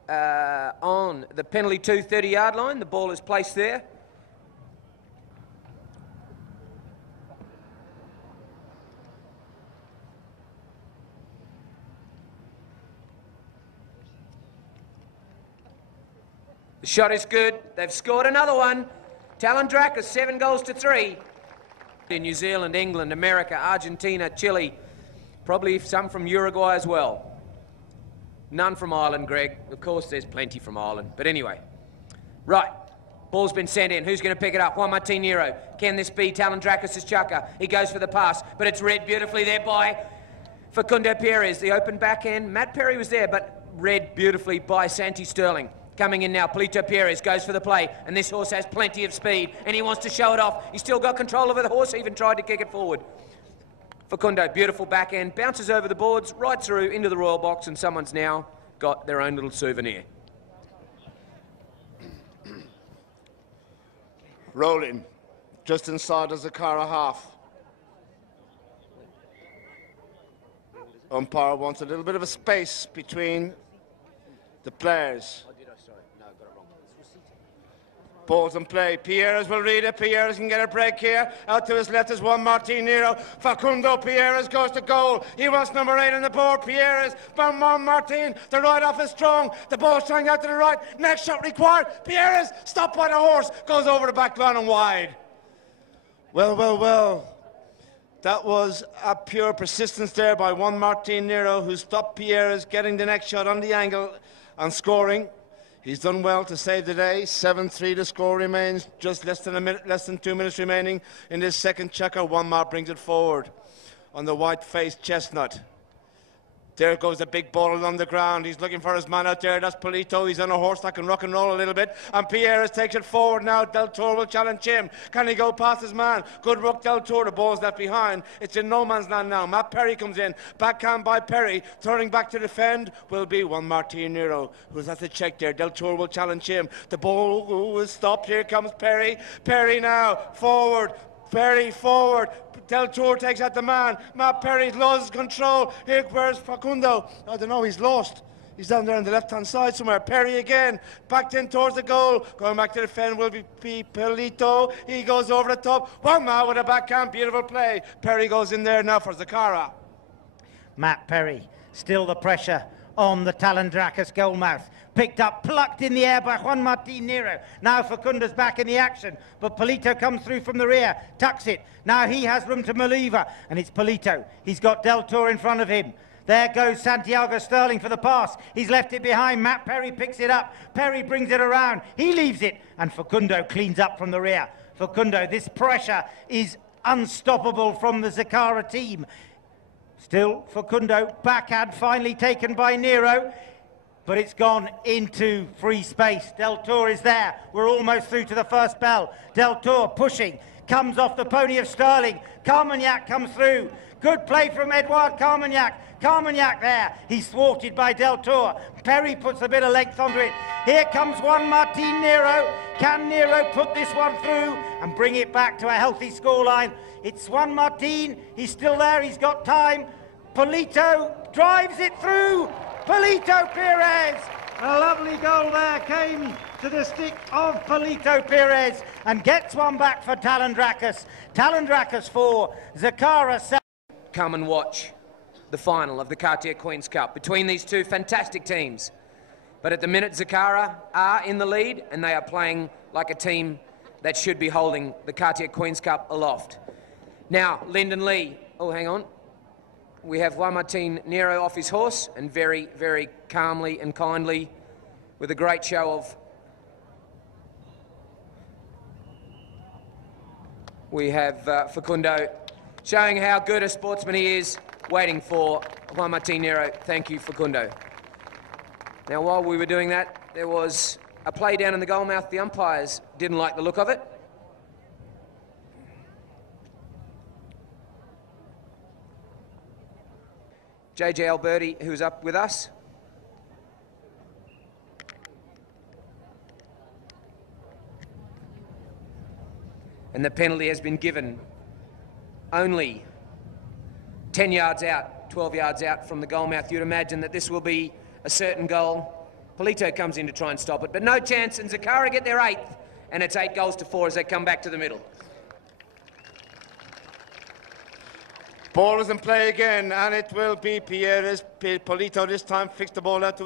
On the penalty 30-yard line, the ball is placed there. The shot is good. They've scored another one. Talandracas 7-3. In New Zealand, England, America, Argentina, Chile, probably some from Uruguay as well. None from Ireland, Greg. Of course, there's plenty from Ireland. But anyway, right. Ball's been sent in. Who's going to pick it up? Juan Martin Nero. Can this be Talandracas' chukker? He goes for the pass, but it's read beautifully there by Facundo Perez. The open backhand. Matt Perry was there, but read beautifully by Santi Sterling. Coming in now, Polito Perez goes for the play, and this horse has plenty of speed, and he wants to show it off. He's still got control over the horse, even tried to kick it forward. Facundo, beautiful backhand, bounces over the boards, right through into the royal box, and someone's now got their own little souvenir. Rolling, just inside the Zacara half. Umpire wants a little bit of a space between the players. Ball's in play. Pierres will read it. Pierres can get a break here. Out to his left is Juan Martin Nero. Facundo Pierres goes to goal. He wants number 8 on the board. Pierres, Juan Martin. The right off is strong. The ball's trying out to the right. Next shot required. Pierres, stopped by the horse. Goes over the back line and wide. Well. That was a pure persistence there by Juan Martin Nero, who stopped Pierres getting the next shot on the angle and scoring. He's done well to save the day. 7-3 the score remains. Just less than 2 minutes remaining in this second chukker. One more brings it forward on the white-faced chestnut. There goes the big ball along the ground. He's looking for his man out there. That's Polito. He's on a horse that can rock and roll a little bit. And Pierres takes it forward now. Del Toro will challenge him. Can he go past his man? Good rook, Del Toro. The ball's left behind. It's in no man's land now. Matt Perry comes in. Backhand by Perry. Turning back to defend will be Juan Martin Nero, who's at the check there. Del Toro will challenge him. The ball is stopped. Here comes Perry. Perry now. Forward. Perry forward. Del Toro takes out the man. Matt Perry loses control. Here, where's Facundo? I don't know, he's lost. He's down there on the left-hand side somewhere. Perry again, backed in towards the goal. Going back to defend will be Polito. He goes over the top. One man with a backhand, beautiful play. Perry goes in there now for Zacara. Matt Perry, still the pressure on the Talandracas goal mouth. Picked up, plucked in the air by Juan Martin Nero. Now Facundo's back in the action, but Polito comes through from the rear, tucks it. Now he has room to manoeuvre, and it's Polito. He's got Del Toro in front of him. There goes Santiago Sterling for the pass. He's left it behind. Matt Perry picks it up. Perry brings it around. He leaves it, and Facundo cleans up from the rear. Facundo, this pressure is unstoppable from the Zacara team. Still, Facundo, backhand finally taken by Nero. But it's gone into free space. Del Toro is there. We're almost through to the first bell. Del Toro pushing, comes off the pony of Sterling. Carmagnac comes through. Good play from Edouard Carmagnac. Carmagnac there. He's thwarted by Del Toro. Perry puts a bit of length onto it. Here comes Juan Martin Nero. Can Nero put this one through and bring it back to a healthy scoreline? It's Juan Martin. He's still there. He's got time. Polito drives it through. Polito Perez, a lovely goal there came to the stick of Polito Perez and gets one back for Talandracas. Talandracas 4, Zacara 7. Come and watch the final of the Cartier Queen's Cup between these two fantastic teams. But at the minute, Zacara are in the lead, and they are playing like a team that should be holding the Cartier Queen's Cup aloft. Now, Lyndon Lee. Oh, hang on. We have Juan Martin Nero off his horse, and very, very calmly and kindly, with a great show of... We have Facundo showing how good a sportsman he is, waiting for Juan Martin Nero. Thank you, Facundo. Now, while we were doing that, there was a play down in the goalmouth. The umpires didn't like the look of it. JJ Alberti, who's up with us. And the penalty has been given only 10 yards out, 12 yards out from the goalmouth. You'd imagine that this will be a certain goal. Polito comes in to try and stop it, but no chance, and Zacara get their 8th, and it's 8-4 as they come back to the middle. Ball is in play again, and it will be Pierre's. Polito this time fixed the ball out to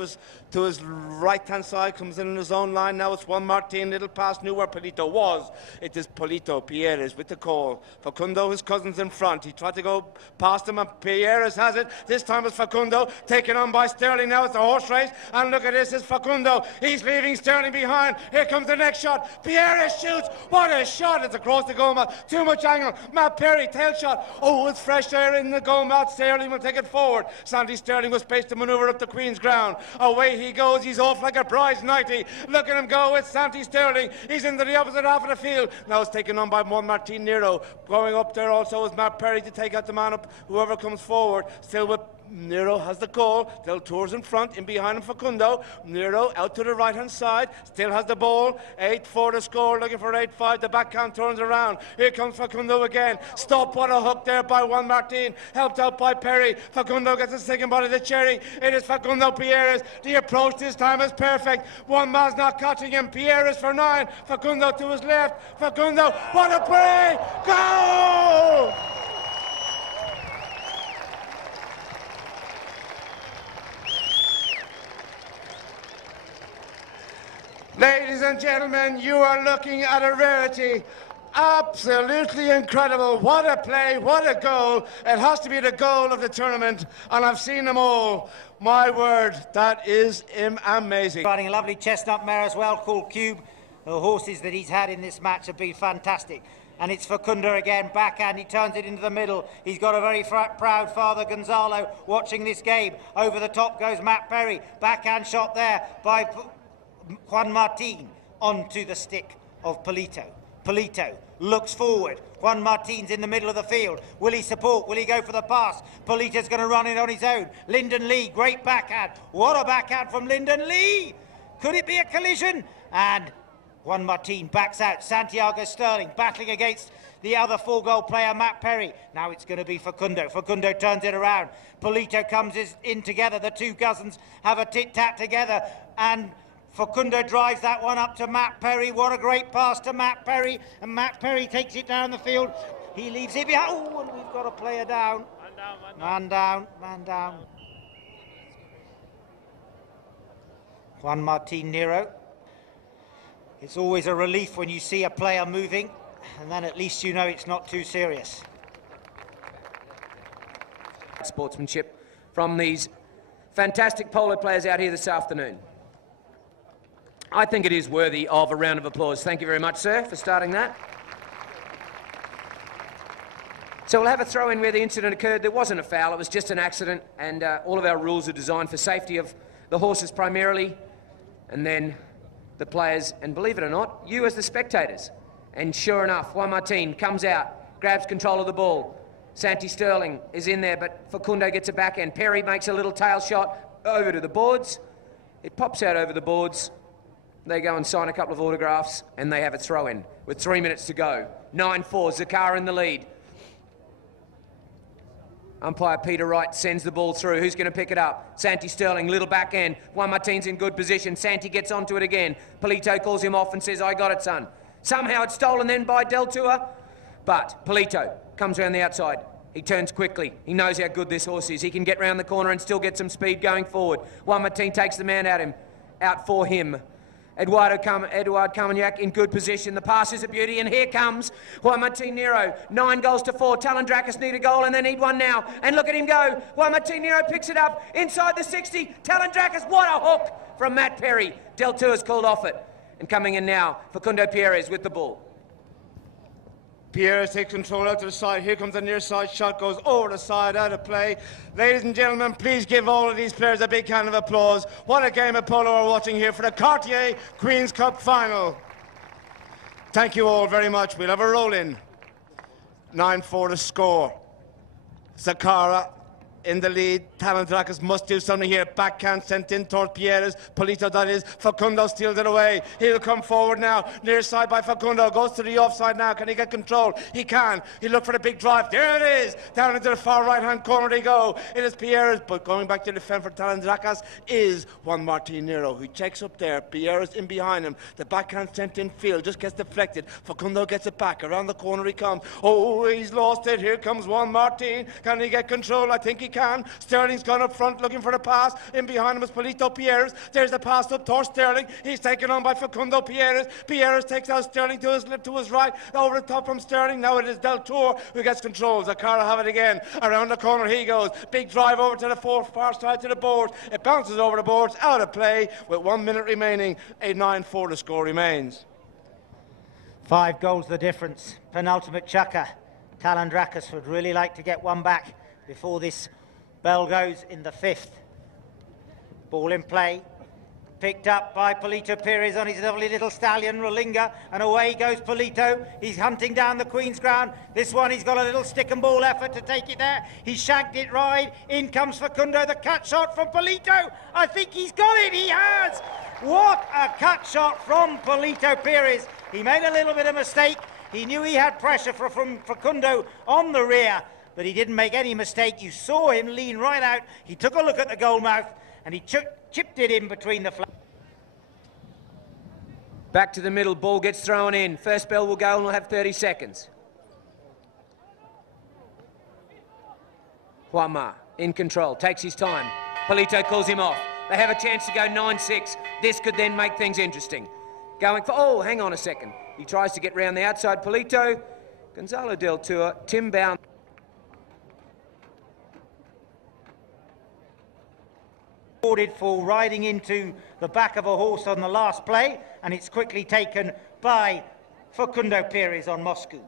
his right-hand side, comes in on his own line. Now it's Juan Martin, little pass, knew where Polito was. It is Polito, Pierre's with the call. Facundo, his cousin's in front. He tried to go past him, and Pierre's has it. This time it's Facundo, taken on by Sterling. Now it's a horse race, and look at this, it's Facundo. He's leaving Sterling behind. Here comes the next shot. Pierre shoots. What a shot. It's across the goal mouth. Too much angle. Matt Perry, tail shot. Oh, it's fresh air in the goal mouth. Sterling will take it forward. Sandy Sterling was spaced to manoeuvre up the Queen's ground. Away he goes. He's off like a prize 90. Look at him go. It's Sandy Sterling. He's into the opposite half of the field. Now it's taken on by Juan Martin Nero. Going up there also is Matt Perry to take out the man up, whoever comes forward. Still with Nero has the call. Del Tor's in front, in behind him Facundo. Nero out to the right hand side, still has the ball. 8-4 to score, looking for 8-5. The backhand turns around. Here comes Facundo again. Stop, what a hook there by Juan Martin, helped out by Perry. Facundo gets the second ball of the cherry. It is Facundo Pierres. The approach this time is perfect. One man's not catching him. Pierres for 9. Facundo to his left. Facundo, what a play! Goal! Ladies and gentlemen, you are looking at a rarity. Absolutely incredible. What a play, what a goal. It has to be the goal of the tournament, and I've seen them all. My word, that is amazing. Riding a lovely chestnut mare as well called Cube. The horses that he's had in this match have been fantastic. And it's Facundo again, backhand, he turns it into the middle. He's got a very proud father, Gonzalo, watching this game. Over the top goes Matt Perry. Backhand shot there by Juan Martin onto the stick of Polito. Polito looks forward. Juan Martin's in the middle of the field. Will he support? Will he go for the pass? Polito's going to run it on his own. Lyndon Lee, great backhand. What a backhand from Lyndon Lee! Could it be a collision? And Juan Martin backs out. Santiago Sterling battling against the other 4-goal player, Matt Perry. Now it's going to be Facundo. Facundo turns it around. Polito comes in together. The two cousins have a tit-tat together, and Facundo drives that one up to Matt Perry. What a great pass to Matt Perry. And Matt Perry takes it down the field. He leaves it behind. Oh, and we've got a player down. Man down. Juan Martin Nero. It's always a relief when you see a player moving, and then at least you know it's not too serious. Sportsmanship from these fantastic polo players out here this afternoon. I think it is worthy of a round of applause. Thank you very much, sir, for starting that. So we'll have a throw-in where the incident occurred. There wasn't a foul, it was just an accident, and all of our rules are designed for safety of the horses primarily, and then the players, and believe it or not, you as the spectators. And sure enough, Juan Martin comes out, grabs control of the ball. Santi Sterling is in there, but Facundo gets a backhand. Perry makes a little tail shot over to the boards. It pops out over the boards. They go and sign a couple of autographs, and they have a throw-in with 3 minutes to go. 9-4, Zacara in the lead. Umpire Peter Wright sends the ball through. Who's going to pick it up? Santi Sterling, little backhand. Juan Martin's in good position. Santi gets onto it again. Polito calls him off and says, I got it, son. Somehow it's stolen then by Del Tour, but Polito comes around the outside. He turns quickly. He knows how good this horse is. He can get round the corner and still get some speed going forward. Juan Martin takes the man at him. out for him. Eduard Carmagnac in good position. The pass is a beauty, and here comes Juan Martin Nero. 9 goals to 4. Talandracas need a goal, and they need one now. And look at him go. Juan Martin Nero picks it up inside the 60. Talandracas, what a hook from Matt Perry. Del Tour's called off it. And coming in now, Facundo Pierres with the ball. Pierres takes control out to the side. Here comes the near side shot, goes over the side, out of play. Ladies and gentlemen, please give all of these players a big hand of applause. What a game of polo we're watching here for the Cartier Queen's Cup final. Thank you all very much. We'll have a roll in. 9-4 to score. Zacara in the lead. Talandracas must do something here. Backhand sent in towards Pierres. Polito, that is. Facundo steals it away. He'll come forward now. Near side by Facundo. Goes to the offside now. Can he get control? He can. He look for the big drive. There it is. Down into the far right-hand corner they go. It is Pierres. But going back to defend for Talandracas is Juan Martin Nero, who checks up there. Pierres in behind him. The backhand sent in field. Just gets deflected. Facundo gets it back. Around the corner he comes. Oh, he's lost it. Here comes Juan Martin. Can he get control? I think he can. Sterling's gone up front looking for the pass. In behind him is Polito Pierres. There's the pass up towards Sterling. He's taken on by Facundo Pierres. Pierres takes out Sterling to his left, to his right. Over the top from Sterling. Now it is Del Tour who gets control. Zacara have it again. Around the corner he goes. Big drive over to the far side to the boards. It bounces over the boards. Out of play with 1 minute remaining. A 9-4 to score remains. 5 goals the difference. Penultimate chukker. Talandracas would really like to get one back before this bell goes in the 5th. Ball in play. Picked up by Polito Pierres on his lovely little stallion, Rolinga, and away goes Polito. He's hunting down the Queen's ground. This one, he's got a little stick and ball effort to take it there. He shanked it right. In comes Facundo, the cut shot from Polito. I think he's got it. He has. What a cut shot from Polito Pierres. He made a little bit of mistake. He knew he had pressure from Facundo on the rear, but he didn't make any mistake. You saw him lean right out. He took a look at the goal mouth, and he chipped it in between the flags. Back to the middle, ball gets thrown in. First bell will go and we'll have 30 seconds. Juanma in control, takes his time. Polito calls him off. They have a chance to go 9-6. This could then make things interesting. Going for, oh, hang on a second. He tries to get round the outside. Polito, Gonzalo Del Tour, Tim Bound. For riding into the back of a horse on the last play, and it's quickly taken by Facundo Pierres on Moscow.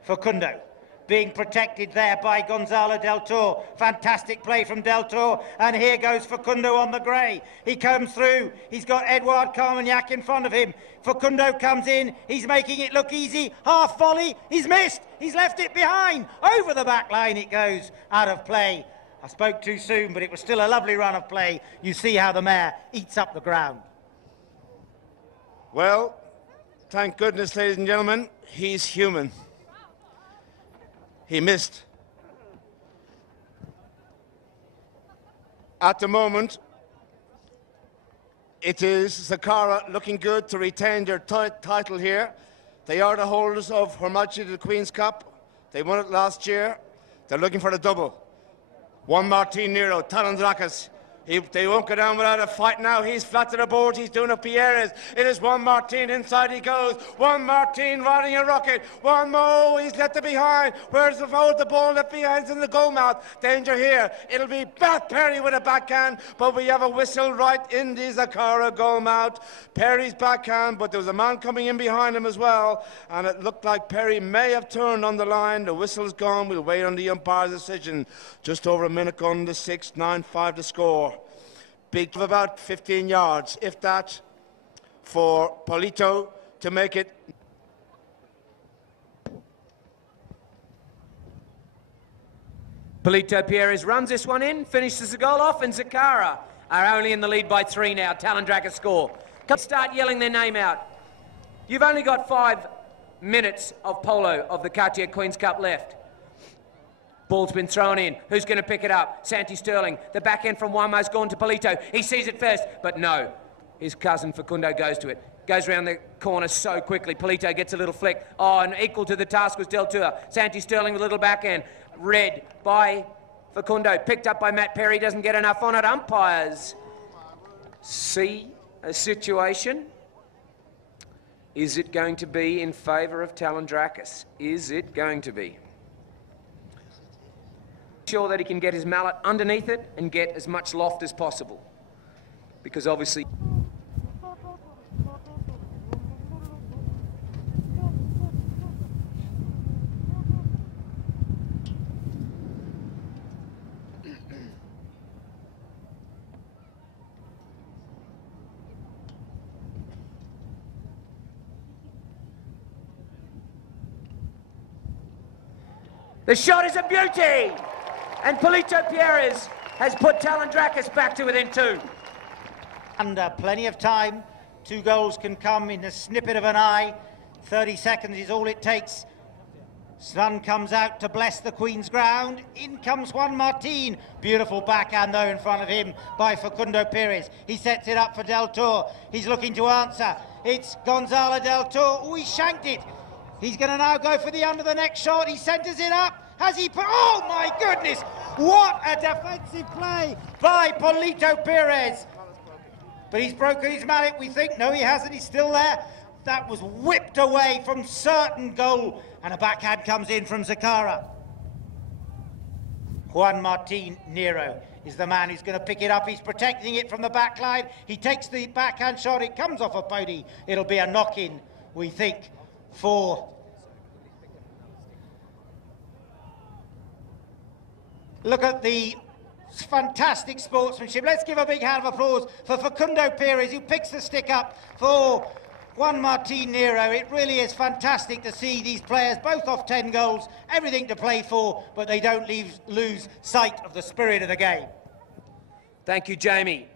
Facundo being protected there by Gonzalo Del Tour. Fantastic play from Del Tour, and here goes Facundo on the grey. He comes through. He's got Eduard Carmagnac in front of him. Facundo comes in. He's making it look easy. Half volley. He's missed. He's left it behind. Over the back line it goes, out of play. I spoke too soon, but it was still a lovely run of play. You see how the mare eats up the ground. Well, thank goodness, ladies and gentlemen, he's human. He missed. At the moment, it is Zacara looking good to retain their title here. They are the holders of Her Majesty the Queen's Cup. They won it last year. They're looking for the double. Juan Martin Nero, Talandracas. They won't go down without a fight now. He's flat to the boards. He's doing a Pierres. It is Juan Martin. Inside he goes. Juan Martin riding a rocket. One more. He's left it behind. Where's the foul? The ball left behind. It's in the goal mouth. Danger here. It'll be Matt Perry with a backhand, but we have a whistle right in the Zacara goal mouth. Perry's backhand, but there was a man coming in behind him as well, and it looked like Perry may have turned on the line. The whistle's gone. We'll wait on the umpire's decision. Just over a minute gone to 6, 9-5 to score. Big of about 15 yards, if that, for Polito to make it. Polito Pierres runs this one in, finishes the goal off, and Zacara are only in the lead by 3 now. Talandracas score. Start yelling their name out. You've only got 5 minutes of polo of the Cartier Queen's Cup left. Ball's been thrown in. Who's going to pick it up? Santi Sterling. The back end from Juanma's gone to Polito. He sees it first, but no. His cousin Facundo goes to it. Goes around the corner so quickly. Polito gets a little flick. Oh, and equal to the task was Del Tour. Santi Sterling with a little back end. Read by Facundo. Picked up by Matt Perry. Doesn't get enough on it. Umpires see situation. Is it going to be in favour of Talandracas? Is it going to be? Sure that he can get his mallet underneath it and get as much loft as possible. Because obviously... The shot is a beauty! And Polito Pierres has put Talandracas back to within 2. Under plenty of time. 2 goals can come in a snipper of an eye. 30 seconds is all it takes. Sun comes out to bless the Queen's ground. In comes Juan Martin. Beautiful backhand though in front of him by Facundo Perez. He sets it up for Del Toro. He's looking to answer. It's Gonzalo Del Toro. Oh, he shanked it. He's going to now go for the under the neck shot. He centres it up. Has he put... Oh, my goodness! What a defensive play by Polito Perez. But he's broken his mallet, we think. No, he hasn't. He's still there. That was whipped away from certain goal. And a backhand comes in from Zacara. Juan Martin Nero is the man who's going to pick it up. He's protecting it from the back line. He takes the backhand shot. It comes off a pony. It'll be a knock-in, we think, for... Look at the fantastic sportsmanship. Let's give a big hand of applause for Facundo Perez, who picks the stick up for Juan Martin Nero. It really is fantastic to see these players, both off 10 goals, everything to play for, but they don't lose sight of the spirit of the game. Thank you, Jamie.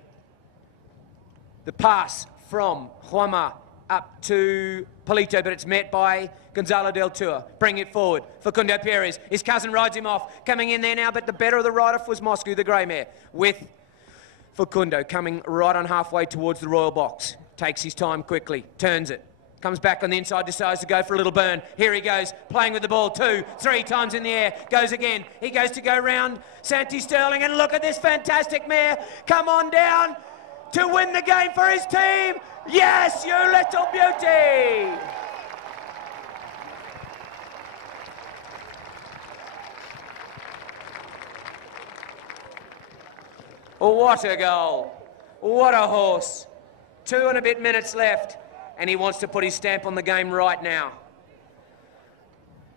The pass from Juanma up to Polito, but it's met by Gonzalo Del Toro. Bring it forward. Facundo Perez. His cousin rides him off. Coming in there now, but the better of the ride-off was Moscow, the grey mare, with Facundo coming right on halfway towards the royal box. Takes his time quickly. Turns it. Comes back on the inside, decides to go for a little burn. Here he goes, playing with the ball 2, 3 times in the air. Goes again. He goes to go round Santi Sterling, and look at this fantastic mare. Come on down to win the game for his team. Yes, you little beauty! What a goal. What a horse. 2 and a bit minutes left, and he wants to put his stamp on the game right now.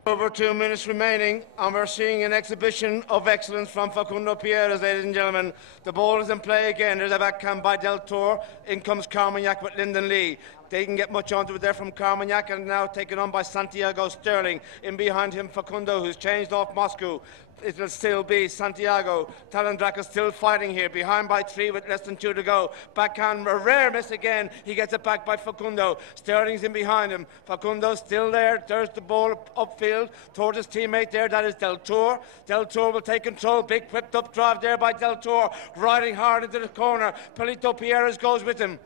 Over 2 minutes remaining, and we're seeing an exhibition of excellence from Facundo Perez, ladies and gentlemen. The ball is in play again. There's a backhand by Del Toro. In comes Carmagnac with Lyndon Lee. They didn't get much onto it there from Carmagnac, and now taken on by Santiago Sterling. In behind him, Facundo, who's changed off Moscow. It will still be Santiago. Talandracas still fighting here, behind by 3 with less than 2 to go. Backhand, a rare miss again. He gets it back by Facundo. Sterling's in behind him. Facundo's still there. There's the ball upfield towards his teammate there. That is Del Toro. Del Toro will take control. Big whipped up drive there by Del Toro. Riding hard into the corner. Polito Pierres goes with him.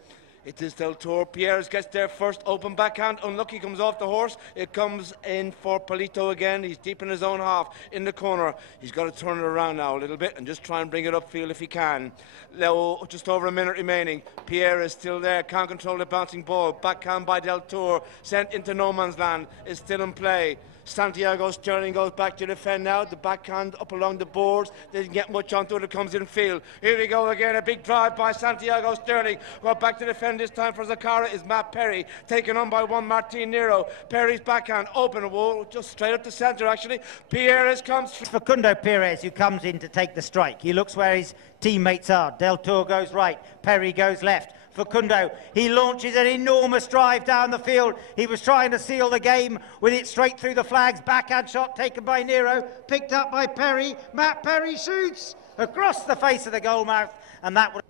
It is Del Toro. Pierres gets there first. Open backhand. Unlucky, comes off the horse. It comes in for Polito again. He's deep in his own half in the corner. He's got to turn it around now a little bit and just try and bring it upfield if he can. Now, just over a minute remaining. Pierre is still there. Can't control the bouncing ball. Backhand by Del Toro. Sent into no man's land. Is still in play. Santiago Sterling goes back to defend now. The backhand up along the boards. Didn't get much onto it. It comes in field. Here we go again. A big drive by Santiago Sterling. Well, back to defend this time for Zacara is Matt Perry. Taken on by Juan Martin Nero. Perry's backhand open. Whoa, just straight up the centre actually. Pierres comes. Facundo Perez, who comes in to take the strike. He looks where his teammates are. Del Toro goes right. Perry goes left. Facundo, he launches an enormous drive down the field. He was trying to seal the game with it straight through the flags. Backhand shot taken by Nero, picked up by Perry. Matt Perry shoots across the face of the goal mouth, and that would...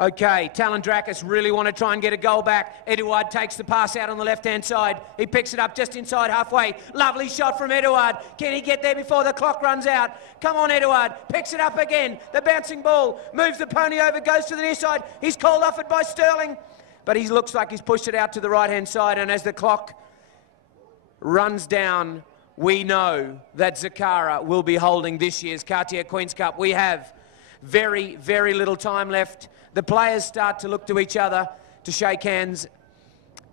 Okay, Talandracas really want to try and get a goal back. Eduard takes the pass out on the left-hand side. He picks it up just inside halfway. Lovely shot from Eduard. Can he get there before the clock runs out? Come on, Eduard. Picks it up again. The bouncing ball moves the pony over, goes to the near side. He's called off it by Sterling, but he looks like he's pushed it out to the right-hand side, and as the clock runs down, we know that Zacara will be holding this year's Cartier Queen's Cup. We have very, very little time left. the players start to look to each other to shake hands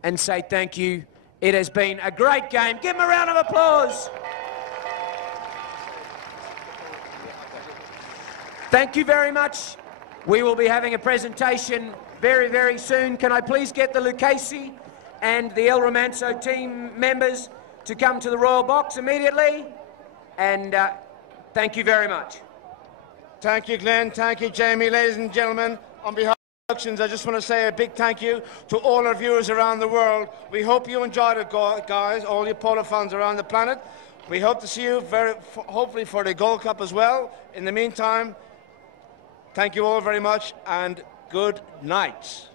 and say thank you. It has been a great game. Give them a round of applause. Thank you very much. We will be having a presentation very, very soon. Can I please get the Lucchese and the El Romanzo team members to come to the Royal Box immediately? And thank you very much. Thank you, Glenn. Thank you, Jamie. Ladies and gentlemen, on behalf of Productions, I just want to say a big thank you to all our viewers around the world. We hope you enjoyed it, guys, all your polo fans around the planet. We hope to see you hopefully for the Gold Cup as well. In the meantime, thank you all very much and good night.